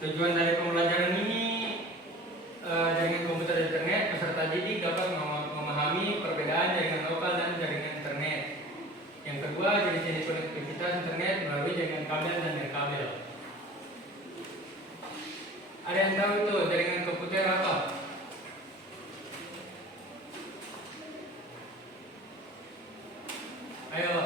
Tujuan dari pembelajaran ini jaringan komputer dan internet, peserta didik dapat memahami perbedaan jaringan lokal dan jaringan internet. Yang kedua, jenis-jenis konektivitas internet melalui jaringan kabel dan nirkabel. Ada yang tahu itu jaringan komputer apa? Ayo.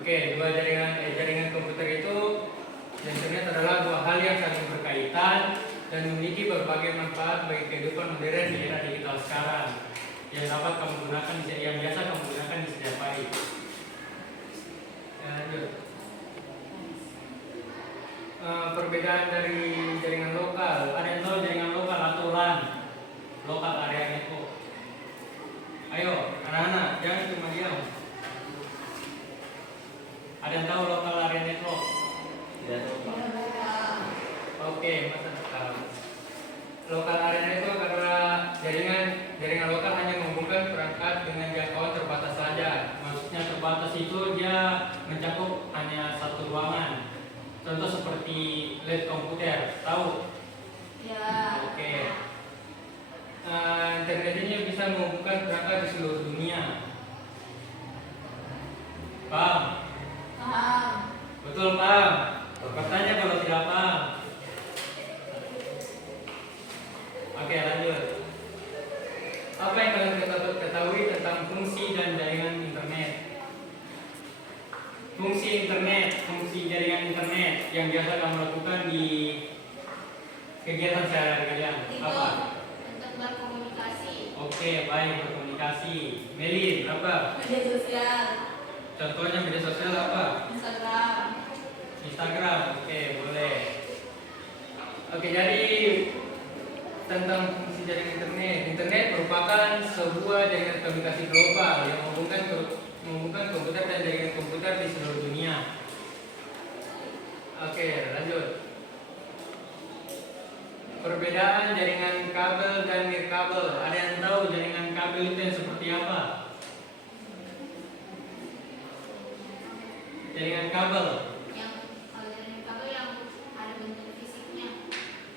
Oke, dua jaringan komputer itu dan internet adalah dua hal yang saling berkaitan dan memiliki berbagai manfaat bagi kehidupan modern di era digital sekarang yang dapat kamu gunakan yang biasa kamu gunakan di setiap hari. Lanjut. Perbedaan dari jaringan lokal. Ada yang tahu jaringan lokal atau LAN? Lokal area network. Ayo, anak-anak, jangan cuma diam. Ada yang tahu lokal area network? Oke, masa tahu. Lokal area network adalah jaringan lokal hanya menghubungkan perangkat dengan jangkauan terbatas saja. Maksudnya terbatas itu dia mencakup hanya satu ruangan. Contoh seperti lab komputer, tahu? Ya. Oke. Internet ini bisa menghubungkan perangkat di seluruh dunia. Paham? Paham. Betul, paham. Bertanya kalau tidak paham. Oke, lanjut. Apa yang kalian ketahui tentang fungsi dan jaringan internet? Fungsi internet, fungsi jaringan internet yang biasa kamu lakukan di kegiatan sehari-hari kalian. Itu Apa? untuk berkomunikasi. Oke, baik, berkomunikasi. Melin, apa? Media sosial. Contohnya media sosial apa? Instagram. Instagram, oke, boleh. Oke, jadi tentang fungsi jaringan internet. Internet merupakan sebuah jaringan komunikasi global yang menghubungkan komputer dan jaringan komputer di seluruh dunia. Oke, lanjut. Perbedaan jaringan kabel dan nirkabel. Ada yang tahu jaringan kabel itu yang seperti apa? Jaringan kabel. Kalau jaringan kabel yang ada bentuk fisiknya.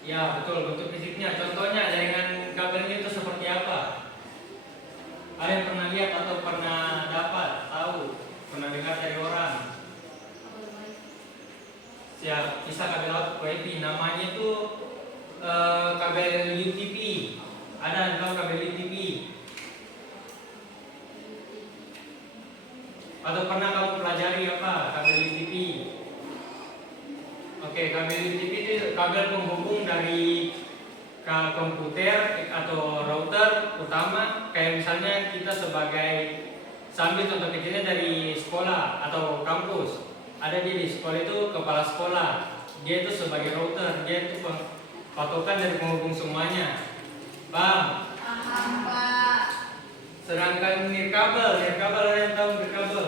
Ya, betul, bentuk fisiknya. Contohnya jaringan kabelnya itu seperti apa? Ada yang pernah lihat atau pernah dapat tahu? Pernah dengar dari orang? Siap, bisa kabel WiFi. Namanya itu kabel UTP. Ada yang tahu kabel UTP? Atau pernah kamu pelajari apa kabel UTP? Oke, kabel UTP itu kabel penghubung dari komputer atau router utama. Kayak misalnya kita sambil contoh kecilnya dari sekolah atau kampus. Ada di sekolah itu kepala sekolah. Dia itu sebagai router, dia itu patokan dari penghubung semuanya. Paham? Paham, Pak. Sedangkan nirkabel ada yang tahu nirkabel?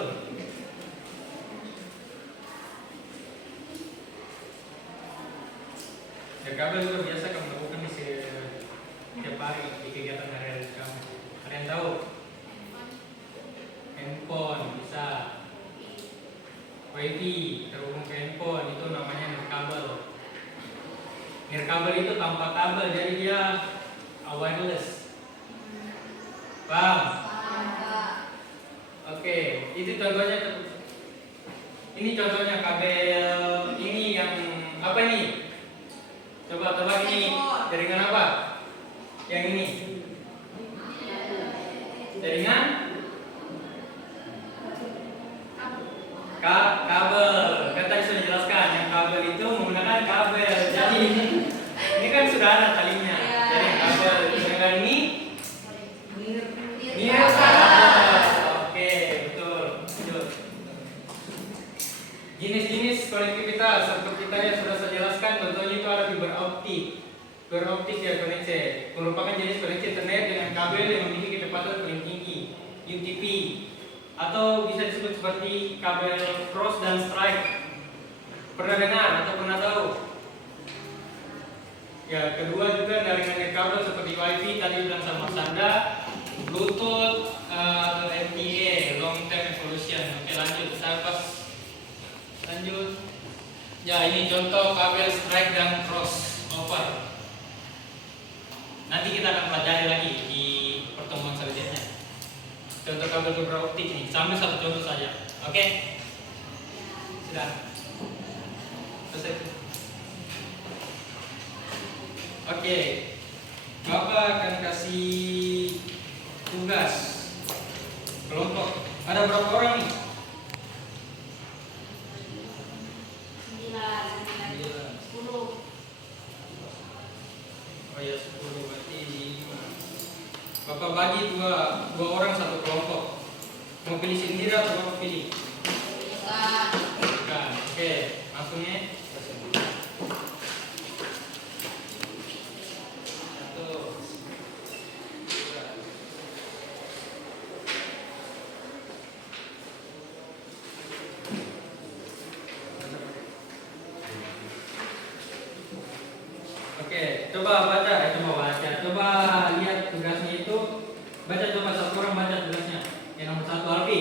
Nirkabel juga biasa kamu lakukan di setiap hari di kegiatan hari-hari kamu. Ada yang tahu? Handphone bisa. WiFi terhubung ke handphone itu namanya nirkabel. Nirkabel itu tanpa kabel jadi dia wireless. Paham? Paham, Pak. Oke, itu contohnya. Ini contohnya kabel ini yang apa ini? Coba tebak ini jaringan apa? Yang ini? Jaringan? Kabel. Kan tadi sudah jelaskan yang kabel itu menggunakan kabel. Jadi ini kan sudah ada talinya. Jadi kabel. Sedangkan ini nirkabel. Oke, betul. Jenis-jenis konektivitas seperti tadi yang sudah saya jelaskan, contohnya itu ada fiber optik. Fiber optik ya koneksi merupakan jenis koneksi internet dengan kabel yang memiliki kecepatan paling tinggi, UTP, atau bisa disebut seperti kabel cross dan strike. Pernah dengar atau pernah tahu? Ya, kedua juga jaringan kabel seperti WiFi tadi bilang sama Sanda, Bluetooth, LTE, Long Term Evolution. lanjut. Ya, ini contoh kabel strike dan crossover. Nanti kita akan pelajari lagi di pertemuan selanjutnya. Contoh kabel fiber optik nih, sambil satu contoh saja. Oke? Sudah. Selesai. Oke. Bapak akan kasih tugas kelompok. Ada berapa orang nih? 10. Oh ya 10 berarti 5. Bapak bagi dua orang satu kelompok. Mau pilih sendiri atau Bapak pilih? Bukan. Oke, langsung ya. Satu. Dua. Oke, coba baca, coba lihat tugasnya itu. Baca coba satu orang baca tugasnya. Yang nomor 1 Alfi.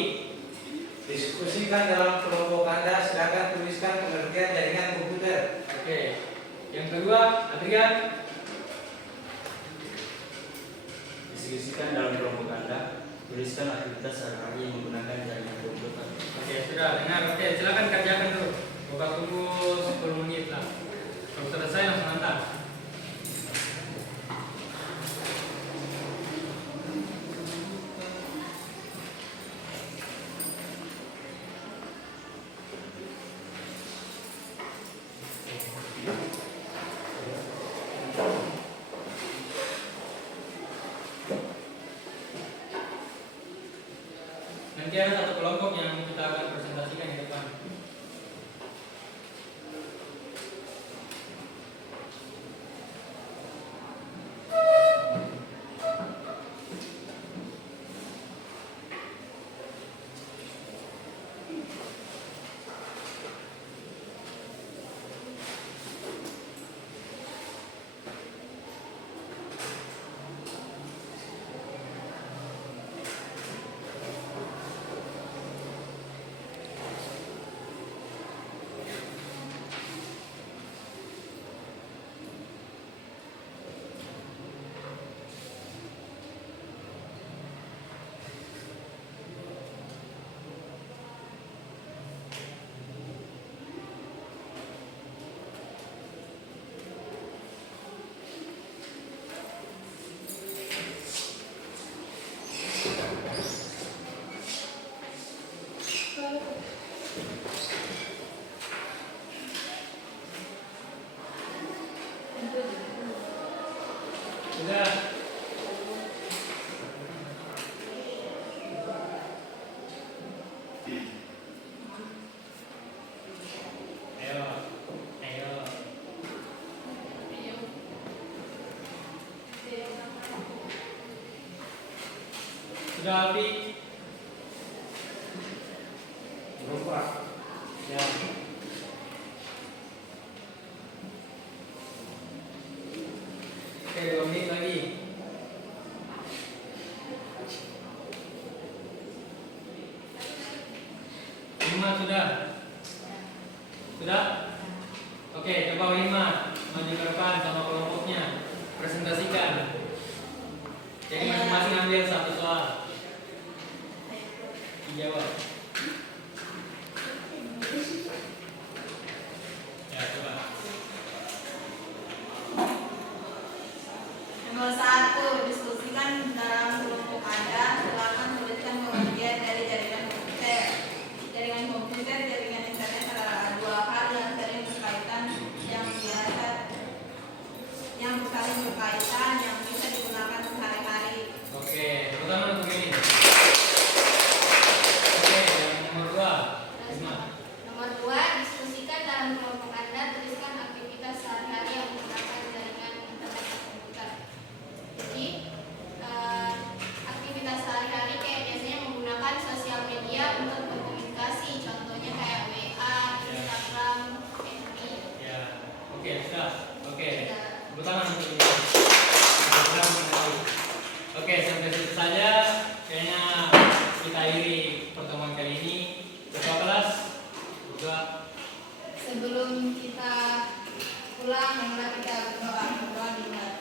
Diskusikan dalam kelompok Anda, silakan tuliskan pengertian jaringan komputer. Oke. Yang kedua, Adrian. Diskusikan dalam kelompok Anda, tuliskan aktivitas sehari-hari yang menggunakan jaringan komputer. Oke, sudah dengar. Oke, silakan kerjakan dulu. Bapak tunggu 10 menit lah. Kalau selesai langsung hantar. Nanti ada satu kelompok yang kita akan presentasikan di depan. Sudah. Ayo. Sudah Alfi? Belum Pak. Ya. Oke, 2 menit lagi. Sudah? Sudah? Oke, coba Wima maju ke depan sama kelompoknya. Presentasikan. Jadi masing-masing ambil satu soal. Dijawab. Ya, coba. Nomor 1, diskusikan dalam kelompok Anda. Silakan tuliskan pengertian dari jaringan komputer. Jaringan komputer, jaringan internet adalah dua hal yang sering berkaitan, yang saling berkaitan, yang bisa digunakan sehari-hari. Oke, pertama untuk ini. Oke, yang nomor 2. Isma. Nomor 2, diskusikan dalam kelompok Anda, tuliskan aktivitas sehari-hari yang menggunakan jaringan internet dan komputer. Jadi, aktivitas sehari-hari kayak biasanya menggunakan sosial media untuk berkomunikasi, contohnya kayak WA, Instagram, FB. Ya. Oke, sudah. Oke. Sudah. Tepuk tangan untuk ini. Sudah mengenali. Oke, sampai situ saja. Kayaknya kita akhiri pertemuan kali ini. Ketua kelas, juga Sebelum kita pulang, marilah kita berdoa dimulai.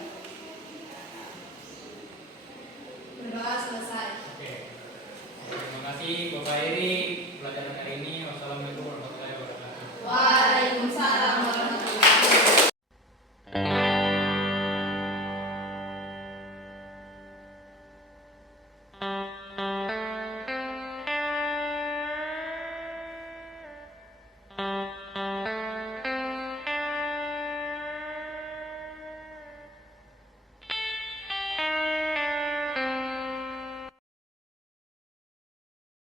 Berdoa selesai. Oke. Terima kasih Bapak Eri pelajaran hari ini. Wassalamualaikum warahmatullahi wabarakatuh. Wah.